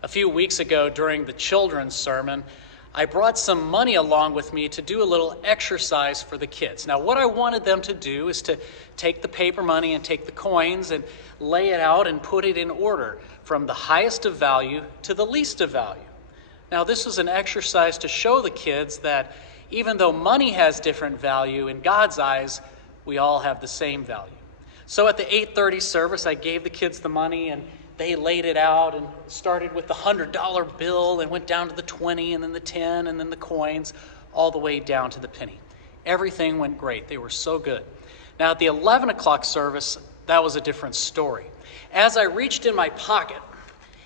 A few weeks ago during the children's sermon, I brought some money along with me to do a little exercise for the kids. Now, what I wanted them to do is to take the paper money and take the coins and lay it out and put it in order from the highest of value to the least of value. Now, this was an exercise to show the kids that even though money has different value, in God's eyes, we all have the same value. So at the 8:30 service, I gave the kids the money and they laid it out and started with the $100 bill and went down to the 20 and then the 10 and then the coins, all the way down to the penny. Everything went great. They were so good. Now at the 11 o'clock service, that was a different story. As I reached in my pocket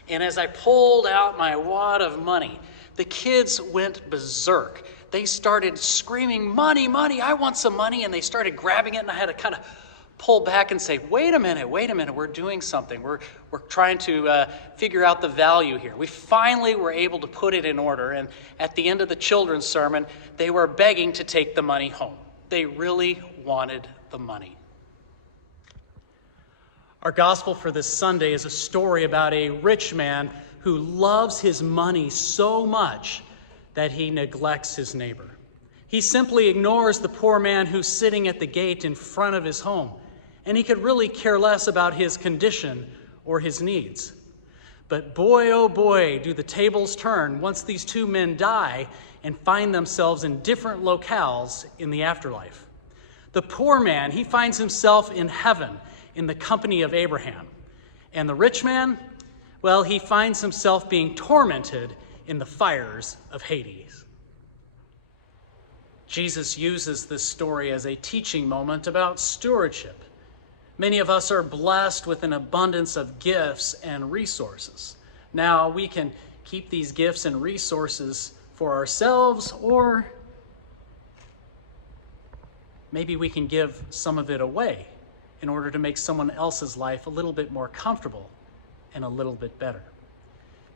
and as I pulled out my wad of money, the kids went berserk. They started screaming, "Money, money, I want some money," and they started grabbing it, and I had to kind of pull back and say, wait a minute, we're doing something. We're trying to figure out the value here. We finally were able to put it in order, and at the end of the children's sermon, they were begging to take the money home. They really wanted the money. Our gospel for this Sunday is a story about a rich man who loves his money so much that he neglects his neighbor. He simply ignores the poor man who's sitting at the gate in front of his home, and he could really care less about his condition or his needs. But boy, oh boy, do the tables turn once these two men die and find themselves in different locales in the afterlife. The poor man, he finds himself in heaven in the company of Abraham. And the rich man, well, he finds himself being tormented in the fires of Hades. Jesus uses this story as a teaching moment about stewardship. Many of us are blessed with an abundance of gifts and resources. Now, we can keep these gifts and resources for ourselves, or maybe we can give some of it away in order to make someone else's life a little bit more comfortable and a little bit better.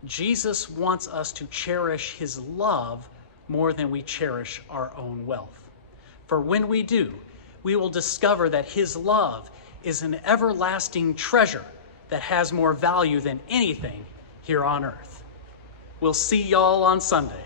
Jesus wants us to cherish his love more than we cherish our own wealth. For when we do, we will discover that his love is an everlasting treasure that has more value than anything here on earth. We'll see y'all on Sunday.